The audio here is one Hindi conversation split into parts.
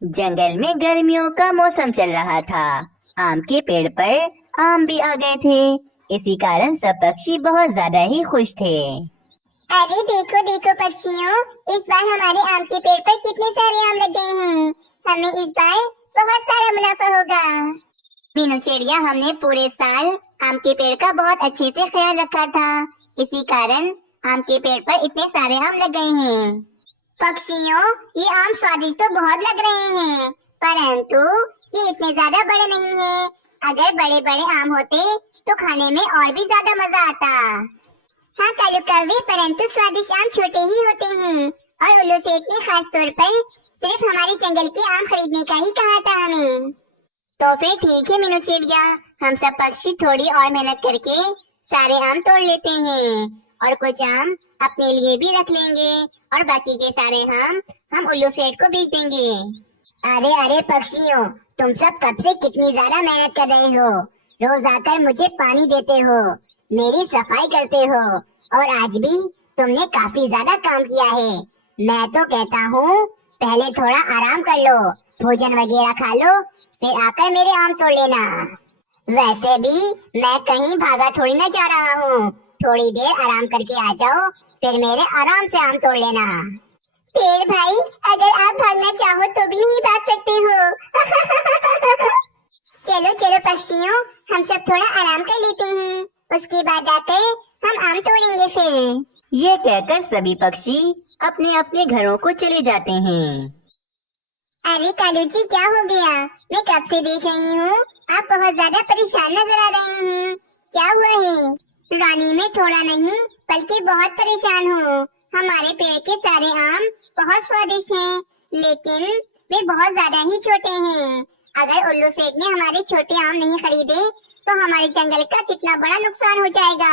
जंगल में गर्मियों का मौसम चल रहा था। आम के पेड़ पर आम भी आ गए थे। इसी कारण सब पक्षी बहुत ज्यादा ही खुश थे। अरे देखो देखो पक्षियों, इस बार हमारे आम के पेड़ पर कितने सारे आम लग गए हैं। हमें इस बार बहुत सारा मुनाफा होगा। मीनू चिड़िया, हमने पूरे साल आम के पेड़ का बहुत अच्छे से ख्याल रखा था, इसी कारण आम के पेड़ पर इतने सारे आम लग गए हैं। पक्षियों, ये आम स्वादिष्ट तो बहुत लग रहे हैं, परंतु ये इतने ज्यादा बड़े नहीं हैं। अगर बड़े बड़े आम होते तो खाने में और भी ज्यादा मजा आता। हाँ कालू कौवे, परंतु स्वादिष्ट आम छोटे ही होते हैं और उल्लू सेठ ने खास तौर पर सिर्फ हमारे जंगल के आम खरीदने का ही कहा था हमें। तो फिर ठीक है मीनू चिड़िया, हम सब पक्षी थोड़ी और मेहनत करके सारे आम तोड़ लेते हैं और कुछ आम अपने लिए भी रख लेंगे और बाकी के सारे आम हम उल्लू सेठ को बेच देंगे। अरे अरे पक्षियों, तुम सब कब से कितनी ज्यादा मेहनत कर रहे हो। रोज आकर मुझे पानी देते हो, मेरी सफाई करते हो और आज भी तुमने काफी ज्यादा काम किया है। मैं तो कहता हूँ पहले थोड़ा आराम कर लो, भोजन वगैरह खा लो, फिर आकर मेरे आम तोड़ लेना। वैसे भी मैं कहीं भागा थोड़ी ना जा रहा हूँ, थोड़ी देर आराम करके आ जाओ, फिर मेरे आराम से आम तोड़ लेना। पेड़ भाई, अगर आप भागना चाहो तो भी नहीं भाग सकते हो। चलो चलो पक्षियों, हम सब थोड़ा आराम कर लेते हैं, उसके बाद आकर हम आम तोड़ेंगे फिर। ये कहकर सभी पक्षी अपने अपने घरों को चले जाते हैं। अरे कालू जी, क्या हो गया? मैं कब से देख रही हूँ, आप बहुत ज्यादा परेशान नजर आ रहे हैं। क्या हुआ है? रानी, में थोड़ा नहीं बल्कि बहुत परेशान हूँ। हमारे पेड़ के सारे आम बहुत स्वादिष्ट हैं, लेकिन वे बहुत ज्यादा ही छोटे हैं। अगर उल्लू सेठ ने हमारे छोटे आम नहीं खरीदे तो हमारे जंगल का कितना बड़ा नुकसान हो जाएगा।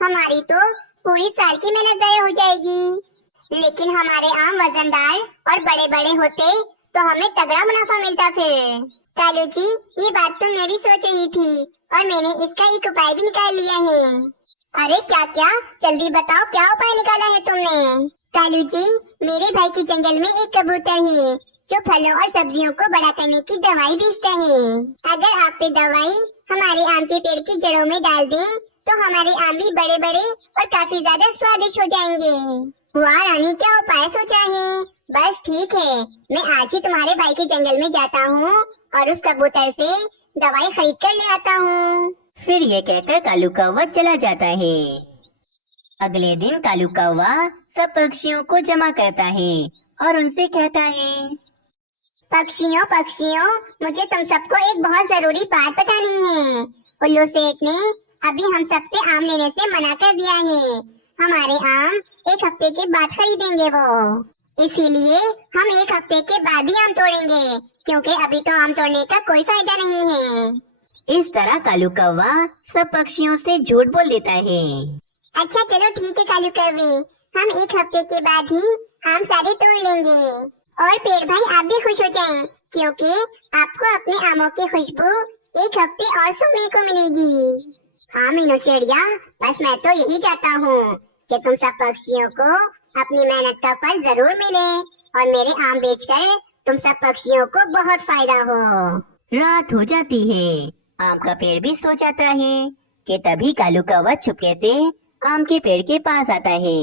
हमारी तो पूरी साल की मेहनत ज़ाया हो जाएगी। लेकिन हमारे आम वजनदार और बड़े बड़े होते तो हमें तगड़ा मुनाफा मिलता फिर। कालू जी, ये बात तो मैं भी सोच रही थी और मैंने इसका एक उपाय भी निकाल लिया है। अरे क्या क्या, जल्दी बताओ, क्या उपाय निकाला है तुमने? कालू जी, मेरे भाई के जंगल में एक कबूतर है जो फलों और सब्जियों को बड़ा करने की दवाई बेचता है। अगर आप ये दवाई हमारे आम के पेड़ की जड़ों में डाल दें तो हमारे आम भी बड़े बड़े और काफी ज्यादा स्वादिष्ट हो जाएंगे। वाह रानी, क्या उपाय सोचा है। बस ठीक है, मैं आज ही तुम्हारे भाई के जंगल में जाता हूँ और उस कबूतर से दवाई खरीद कर ले आता हूँ। फिर ये कहकर कालू कौवा चला जाता है। अगले दिन कालू कौवा सब पक्षियों को जमा करता है और उनसे कहता है, पक्षियों पक्षियों, मुझे तुम सबको एक बहुत जरूरी बात बतानी है। उल्लू सेठ ने अभी हम सबसे आम लेने से मना कर दिया है। हमारे आम एक हफ्ते के बाद खरीदेंगे वो, इसीलिए हम एक हफ्ते के बाद ही आम तोड़ेंगे, क्योंकि अभी तो आम तोड़ने का कोई फायदा नहीं है। इस तरह कालू कौवा सब पक्षियों से झूठ बोल देता है। अच्छा चलो ठीक है कालू कौवे, हम एक हफ्ते के बाद ही आम सारे तोड़ लेंगे और पेड़ भाई आप भी खुश हो जाएं, क्योंकि आपको अपने आमों की खुशबू एक हफ्ते और सुनने को मिलेगी। हाँ मीनू चिड़िया, बस मैं तो यही चाहता हूँ कि तुम सब पक्षियों को अपनी मेहनत का फल जरूर मिले और मेरे आम बेचकर तुम सब पक्षियों को बहुत फायदा हो। रात हो जाती है, आम का पेड़ भी सो जाता है कि तभी कालू कौवा चुपके से आम के पेड़ के पास आता है।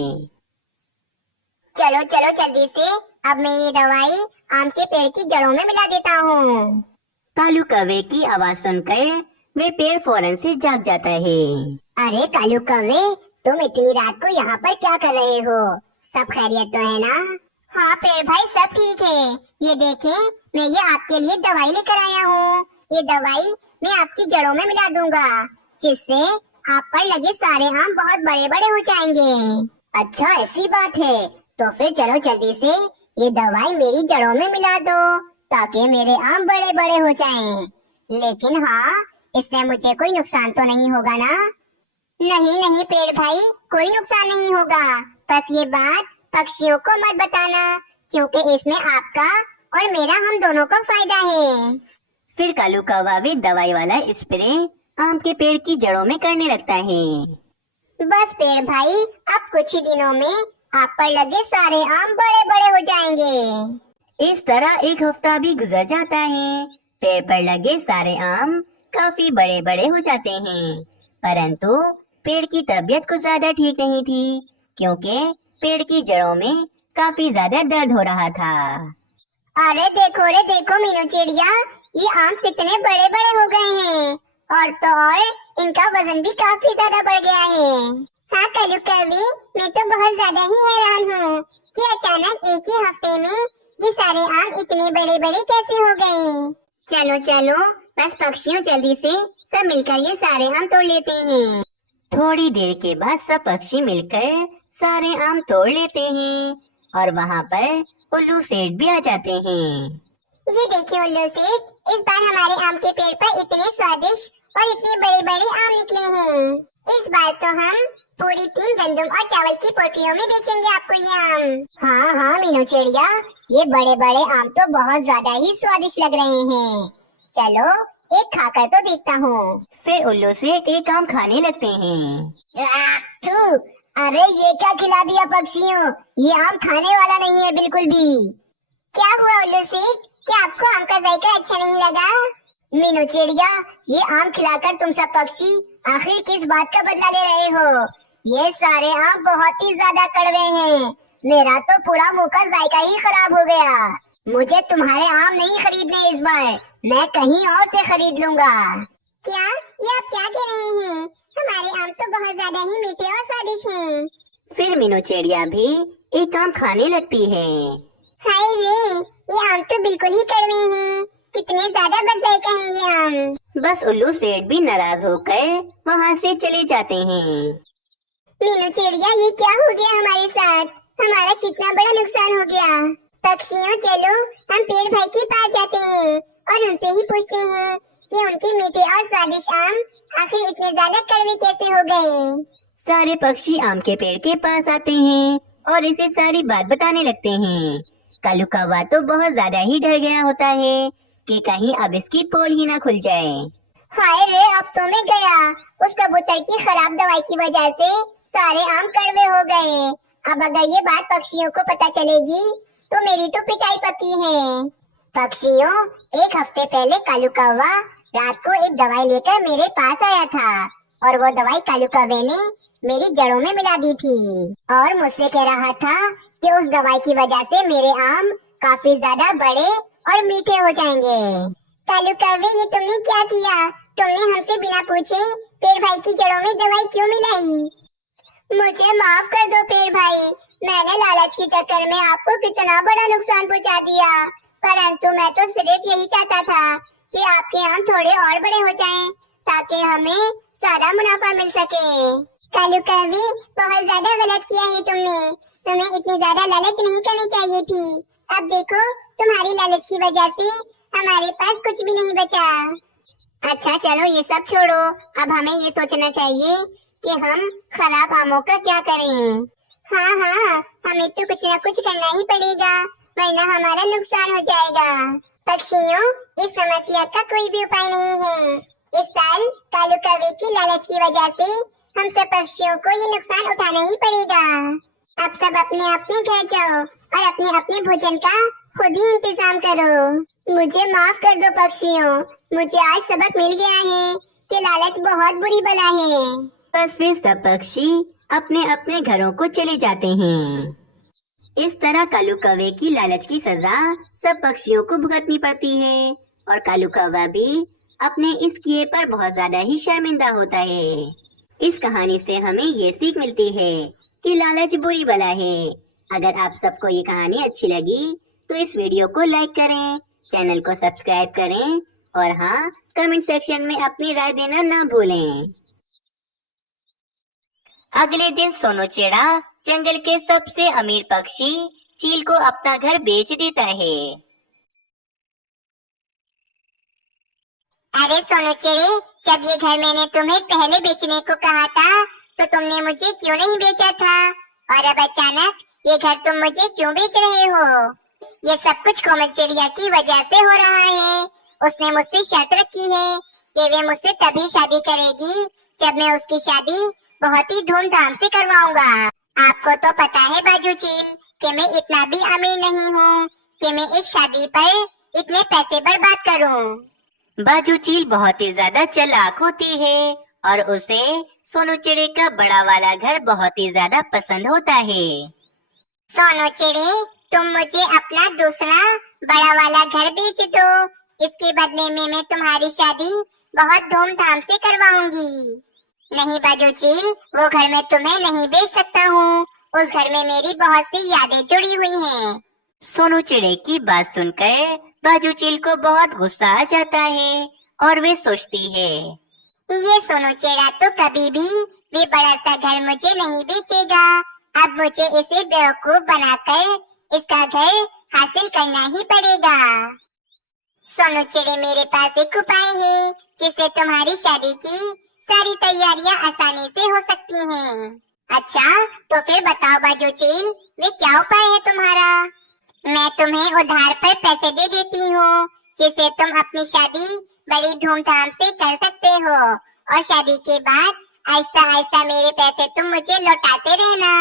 चलो चलो जल्दी से, अब मैं ये दवाई आम के पेड़ की जड़ों में मिला देता हूँ। कालू कौवे की आवाज सुनकर वे पेड़ फौरन से जाग जाता है। अरे कालू कौवे, तुम इतनी रात को यहाँ पर क्या कर रहे हो? सब खैरियत तो है ना? हाँ पेड़ भाई, सब ठीक है। ये देखें, मैं ये आपके लिए दवाई लेकर आया हूँ। ये दवाई मैं आपकी जड़ों में मिला दूंगा, जिससे आप पर लगे सारे आम बहुत बड़े बड़े हो जाएंगे। अच्छा ऐसी बात है, तो फिर चलो जल्दी से ये दवाई मेरी जड़ों में मिला दो ताकि मेरे आम बड़े बड़े हो जाएं। लेकिन हाँ, इससे मुझे कोई नुकसान तो नहीं होगा ना? नहीं नहीं पेड़ भाई, कोई नुकसान नहीं होगा। बस ये बात पक्षियों को मत बताना, क्योंकि इसमें आपका और मेरा हम दोनों को फायदा है। फिर कालू कौवा भी दवाई वाला स्प्रे आम के पेड़ की जड़ों में करने लगता है। बस पेड़ भाई, अब कुछ ही दिनों में आप पर लगे सारे आम बड़े बड़े हो जाएंगे। इस तरह एक हफ्ता भी गुजर जाता है। पेड़ पर लगे सारे आम काफी बड़े बड़े हो जाते हैं, परंतु पेड़ की तबीयत कुछ ज्यादा ठीक नहीं थी, क्योंकि पेड़ की जड़ों में काफी ज्यादा दर्द हो रहा था। अरे देखो मीनू चिड़िया, ये आम कितने बड़े बड़े हो गए हैं, और तो और इनका वजन भी काफी ज्यादा बढ़ गया है। हाँ कल्लू कवि, मैं तो बहुत ज्यादा ही हैरान हूँ कि अचानक एक ही हफ्ते में ये सारे आम इतने बड़े बड़े कैसे हो गए। चलो चलो, बस पक्षियों जल्दी से सब मिलकर ये सारे आम तोड़ लेते हैं। थोड़ी देर के बाद सब पक्षी मिलकर सारे आम तोड़ लेते हैं और वहाँ पर उल्लू सेठ भी आ जाते हैं। ये देखिए उल्लू सेठ, इस बार हमारे आम के पेड़ पर इतने स्वादिष्ट और इतने बड़े बड़े आम निकले हैं। इस बार तो हम पूरी 3 गंदम और चावल की पोटलियों में बेचेंगे आपको ये आम। हाँ मीनू चिड़िया, ये बड़े बड़े आम तो बहुत ज्यादा ही स्वादिष्ट लग रहे हैं। चलो एक खाकर तो देखता हूँ। फिर उल्लू सेठ एक आम खाने लगते हैं। अरे ये क्या खिला दिया पक्षियों, ये आम खाने वाला नहीं है बिल्कुल भी। क्या हुआ उल्लू सेठ, क्या आपको आम का जायका अच्छा नहीं लगा? मीनू चिड़िया, ये आम खिलाकर तुम सब पक्षी आखिर किस बात का बदला ले रहे हो? ये सारे आम बहुत ही ज्यादा कड़वे हैं, मेरा तो पूरा मुंह का जायका ही खराब हो गया। मुझे तुम्हारे आम नहीं खरीदने इस बार, मैं कहीं और से खरीद लूंगा। क्या ये आप क्या कह रहे हैं? हमारे आम तो बहुत ज्यादा ही मीठे और स्वादिष्ट हैं। फिर मीनू चिड़िया भी एक आम खाने लगती है। हाय रे, ये आम तो बिल्कुल ही कड़वे हैं, कितने ज्यादा बदजायका हैं ये आम। बस उल्लू सेठ भी नाराज होकर वहाँ से चले जाते हैं। मीनू चिड़िया, ये क्या हो गया हमारे साथ? हमारा कितना बड़ा नुकसान हो गया। पक्षियों चलो, हम पेड़ भाई के पास जाते हैं और उनसे ही पूछते हैं कि उनके मीठे और स्वादिष्ट आम आखिर इतने ज्यादा कड़वे कैसे हो गए। सारे पक्षी आम के पेड़ के पास आते हैं और इसे सारी बात बताने लगते हैं। कालू कौवा तो बहुत ज्यादा ही डर गया होता है कि कहीं अब इसकी पोल ही ना खुल जाए। हाय रे, अब तो मैं गया। उस कबूतर की खराब दवाई की वजह से सारे आम कड़वे हो गए। अब अगर ये बात पक्षियों को पता चलेगी तो मेरी तो पिटाई पक्की है। पक्षियों, एक हफ्ते पहले कालू कौवा रात को एक दवाई लेकर मेरे पास आया था और वो दवाई कालू कौवे ने मेरी जड़ों में मिला दी थी और मुझसे कह रहा था कि उस दवाई की वजह से मेरे आम काफी ज्यादा बड़े और मीठे हो जाएंगे। कालू कौवे, ये तुमने क्या किया? तुमने हमसे बिना पूछे पेड़ भाई की जड़ों में दवाई क्यों मिलाई? मुझे माफ कर दो पेड़ भाई, मैंने लालच के चक्कर में आपको कितना बड़ा नुकसान पहुंचा दिया, परंतु मैं तो सिर्फ यही चाहता था कि आपके आम थोड़े और बड़े हो जाएं, ताकि हमें सारा मुनाफा मिल सके। कालू कौवे, बहुत ज्यादा गलत किया है तुमने। तुम्हें इतनी ज्यादा लालच नहीं करनी चाहिए थी। अब देखो, तुम्हारी लालच की वजह से हमारे पास कुछ भी नहीं बचा। अच्छा चलो ये सब छोड़ो, अब हमें ये सोचना चाहिए कि हम खराब आमों का क्या करें। हाँ, हमें तो कुछ न कुछ करना ही पड़ेगा, वरना हमारा नुकसान हो जाएगा। पक्षियों, इस समस्या का कोई भी उपाय नहीं है। इस साल कालू कौवे की लालच की वजह से हम सब पक्षियों को ये नुकसान उठाना ही पड़ेगा। अब सब अपने अपने घर जाओ और अपने अपने भोजन का खुद ही इंतजाम करो। मुझे माफ कर दो पक्षियों, मुझे आज सबक मिल गया है कि लालच बहुत बुरी बला है। बस फिर सब पक्षी अपने अपने घरों को चले जाते हैं। इस तरह कालू कौवे की लालच की सजा सब पक्षियों को भुगतनी पड़ती है और कालू कौवा भी अपने इस किए पर बहुत ज्यादा ही शर्मिंदा होता है। इस कहानी से हमें ये सीख मिलती है कि लालच बुरी बला है। अगर आप सबको ये कहानी अच्छी लगी तो इस वीडियो को लाइक करें, चैनल को सब्सक्राइब करें और हाँ, कमेंट सेक्शन में अपनी राय देना ना भूलें। अगले दिन सोनू चिड़ा जंगल के सबसे अमीर पक्षी चील को अपना घर बेच देता है। अरे सोनू चिड़े, जब ये घर मैंने तुम्हें पहले बेचने को कहा था तो तुमने मुझे क्यों नहीं बेचा था, और अब अचानक ये घर तुम मुझे क्यों बेच रहे हो? ये सब कुछ कोमल चिड़िया की वजह से हो रहा है। उसने मुझसे शर्त रखी है कि वे मुझसे तभी शादी करेगी जब मैं उसकी शादी बहुत ही धूमधाम से करवाऊंगा। आपको तो पता है बाजू चील कि मैं इतना भी अमीर नहीं हूँ कि मैं एक शादी पर इतने पैसे बर्बाद करूं। बाजू चील बहुत ही ज्यादा चालाक होती है और उसे सोनू चिड़े का बड़ा वाला घर बहुत ही ज्यादा पसंद होता है। सोनू चिड़े, तुम मुझे अपना दूसरा बड़ा वाला घर बेच दो। इसके बदले में मैं तुम्हारी शादी बहुत धूमधाम से करवाऊंगी। नहीं बाजू चील, वो घर मैं तुम्हें नहीं बेच सकता हूँ। उस घर में मेरी बहुत सी यादें जुड़ी हुई हैं। सोनू चिड़े की बात सुनकर बाजू चील को बहुत गुस्सा आ जाता है और वे सोचती है, ये सोनू चिड़ा तो कभी भी वे बड़ा सा घर मुझे नहीं बेचेगा। अब मुझे इसे बेवकूफ बनाकर इसका घर हासिल करना ही पड़ेगा। सोनू चिड़े, मेरे पास एक उपाय है जिससे तुम्हारी शादी की सारी तैयारियां आसानी से हो सकती हैं। अच्छा, तो फिर बताओ बाजू चील, वे क्या उपाय है तुम्हारा? मैं तुम्हें उधार पर पैसे दे देती हूँ जिससे तुम अपनी शादी बड़ी धूमधाम से कर सकते हो और शादी के बाद आहिस्ता आहिस्ता मेरे पैसे तुम मुझे लौटाते रहना।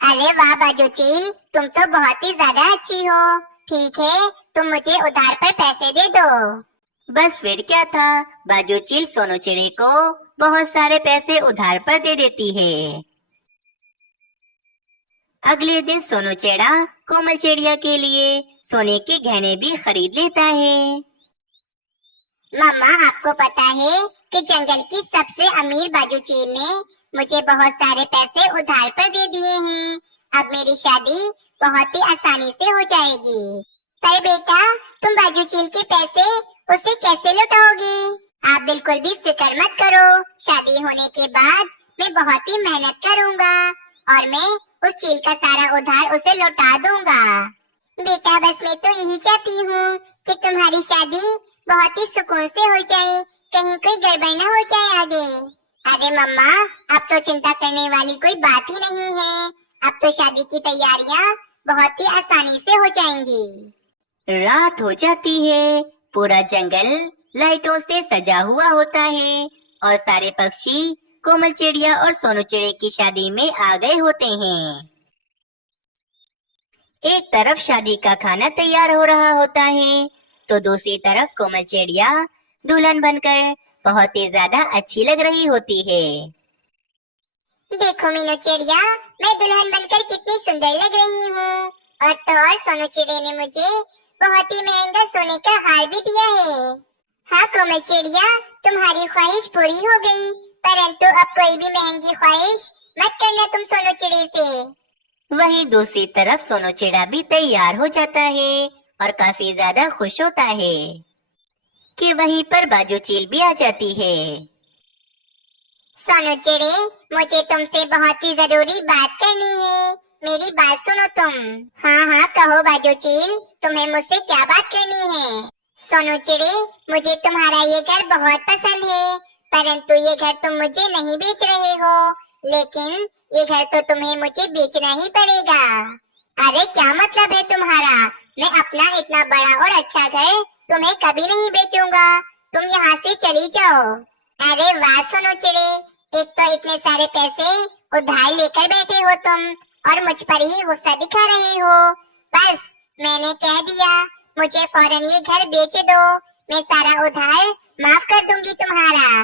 अरे वाह बाजू चील, तुम तो बहुत ही ज्यादा अच्छी हो। ठीक है, तुम मुझे उधार पर पैसे दे दो। बस फिर क्या था, बाजू चील सोनू चिड़े को बहुत सारे पैसे उधार पर दे देती है। अगले दिन सोनू चिड़ा कोमल चिड़िया के लिए सोने के गहने भी खरीद लेता है। मम्मा, आपको पता है कि जंगल की सबसे अमीर बाजू चील ने मुझे बहुत सारे पैसे उधार पर दे दिए हैं। अब मेरी शादी बहुत ही आसानी से हो जाएगी। पर बेटा, तुम बाजू चील के पैसे उसे कैसे लौटाओगे? आप बिल्कुल भी फिक्र मत करो। शादी होने के बाद मैं बहुत ही मेहनत करूँगा और मैं उस चील का सारा उधार उसे लौटा दूंगा। बेटा, बस मैं तो यही चाहती हूँ कि तुम्हारी शादी बहुत ही सुकून से हो जाए, कहीं कोई गड़बड़ न हो जाए आगे। अरे मम्मा, अब तो चिंता करने वाली कोई बात ही नहीं है। अब तो शादी की तैयारियाँ बहुत ही आसानी से हो जाएंगी। रात हो जाती है, पूरा जंगल लाइटों से सजा हुआ होता है और सारे पक्षी कोमल चिड़िया और सोनू चिड़े की शादी में आ गए होते हैं। एक तरफ शादी का खाना तैयार हो रहा होता है तो दूसरी तरफ कोमल चिड़िया दुल्हन बनकर बहुत ही ज्यादा अच्छी लग रही होती है। देखो मीनू चिड़िया, मैं दुल्हन बनकर कितनी सुंदर लग रही हूँ। और तो और सोनू चिड़े ने मुझे बहुत ही महंगा सोने का हार भी दिया है। हाँ कोमल चिड़िया, तुम्हारी ख्वाहिश पूरी हो गई, परंतु अब कोई भी महंगी ख्वाहिश मत करना तुम सोनू चिड़े से। वहीं दूसरी तरफ सोनू चिड़ा भी तैयार हो जाता है और काफी ज्यादा खुश होता है कि वहीं पर बाजू चील भी आ जाती है। सोनू चिड़े, मुझे तुमसे बहुत ही जरूरी बात करनी है। मेरी बात सुनो तुम। हाँ हाँ कहो बाजू चील, तुम्हें मुझसे क्या बात करनी है? सोनू चिड़े, मुझे तुम्हारा ये घर बहुत पसंद है, परंतु ये घर तुम मुझे नहीं बेच रहे हो, लेकिन ये घर तो तुम्हें मुझे बेचना ही पड़ेगा। अरे क्या मतलब है तुम्हारा? मैं अपना इतना बड़ा और अच्छा घर तुम्हें कभी नहीं बेचूंगा। तुम यहाँ से चली जाओ। अरे वाह सोनू चिड़े, एक तो इतने सारे पैसे उधार लेकर बैठे हो तुम और मुझ पर ही गुस्सा दिखा रहे हो। बस मैंने कह दिया, मुझे फौरन ये घर बेच दो, मैं सारा उधार माफ कर दूंगी तुम्हारा।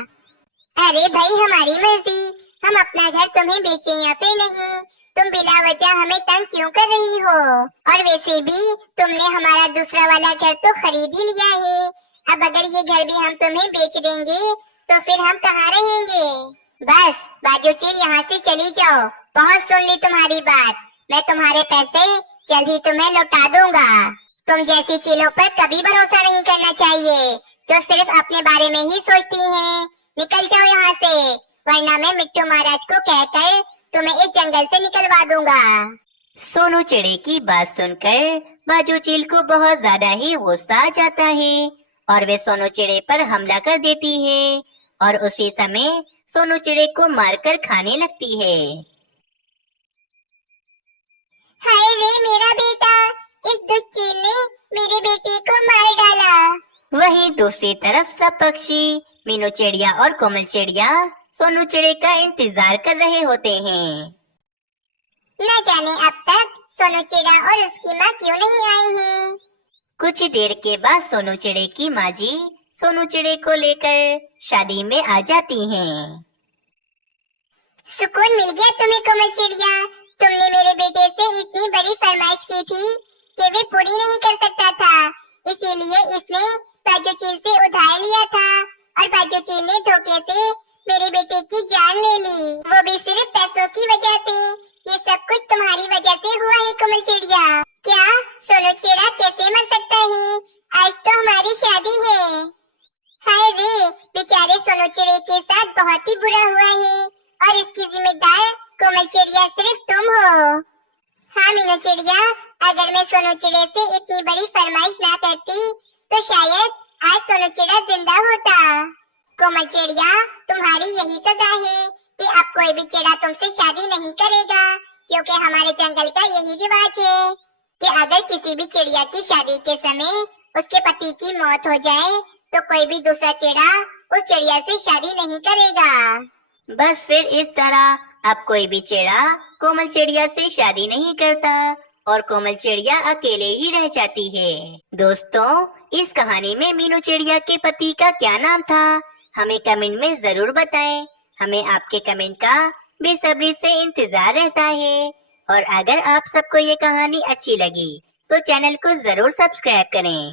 अरे भाई, हमारी मर्जी, हम अपना घर तुम्हें बेचें या फिर नहीं। तुम बिला वजह हमें तंग क्यों कर रही हो? और वैसे भी तुमने हमारा दूसरा वाला घर तो खरीद ही लिया है। अब अगर ये घर भी हम तुम्हें बेच देंगे तो फिर हम कहाँ रहेंगे? बस बाजू चील, यहाँ से चली जाओ। बहुत सुन ली तुम्हारी बात। मैं तुम्हारे पैसे जल्द ही तुम्हें लौटा दूंगा। तुम जैसी चीलों पर कभी भरोसा नहीं करना चाहिए, जो सिर्फ अपने बारे में ही सोचती हैं। निकल जाओ यहाँ से, वरना मैं मिट्टू महाराज को कहकर तुम्हें इस जंगल से निकलवा दूंगा। सोनू चिड़े की बात सुनकर बाजू चील को बहुत ज्यादा ही गुस्सा आ जाता है और वे सोनू चिड़े पर हमला कर देती है और उसी समय सोनू चिड़े को मारकर खाने लगती है। हाय रे मेरा बेटा, इस दुष्ट चील ने मेरे बेटे को मार डाला। वहीं दूसरी तरफ सब पक्षी मीनू चिड़िया और कोमल चिड़िया सोनू चिड़े का इंतजार कर रहे होते हैं। न जाने अब तक सोनू चिड़ा और उसकी माँ क्यों नहीं आए हैं? कुछ देर के बाद सोनू चिड़े की माँ जी सोनू चिड़े को लेकर शादी में आ जाती हैं। सुकून मिल गया तुम्हें कोमल चिड़िया। तुमने मेरे बेटे से इतनी बड़ी फरमाइश की थी कि वे पूरी नहीं कर सकता था, इसीलिए इसने बाजू चील से उधार लिया था और बाजू चील ने धोखे से मेरे बेटे की जान ले ली, वो भी सिर्फ पैसों की वजह से। ये सब कुछ तुम्हारी वजह से हुआ है कोमल चिड़िया। क्या सोनू चिड़ा कैसे मर सकता है? आज तो हमारी शादी है। हाय रे, बेचारे सोनू चिड़े के साथ बहुत ही बुरा हुआ है और इसकी जिम्मेदार कोमल चिड़िया सिर्फ तुम हो। हाँ मीनू चिड़िया, अगर मैं सोनू चिड़े से इतनी बड़ी फरमाइश ना करती तो शायद आज सोनू चिड़ा जिंदा होता। कोमल चिड़िया, तुम्हारी यही सजा है कि अब कोई भी चिड़ा तुमसे शादी नहीं करेगा, क्योंकि हमारे जंगल का यही रिवाज है कि अगर किसी भी चिड़िया की शादी के समय उसके पति की मौत हो जाए तो कोई भी दूसरा चिड़ा उस चिड़िया से शादी नहीं करेगा। बस फिर इस तरह अब कोई भी चिड़ा कोमल चिड़िया से शादी नहीं करता और कोमल चिड़िया अकेले ही रह जाती है। दोस्तों, इस कहानी में मीनू चिड़िया के पति का क्या नाम था? हमें कमेंट में जरूर बताएं। हमें आपके कमेंट का बेसब्री से इंतजार रहता है। और अगर आप सबको ये कहानी अच्छी लगी तो चैनल को जरूर सब्सक्राइब करें।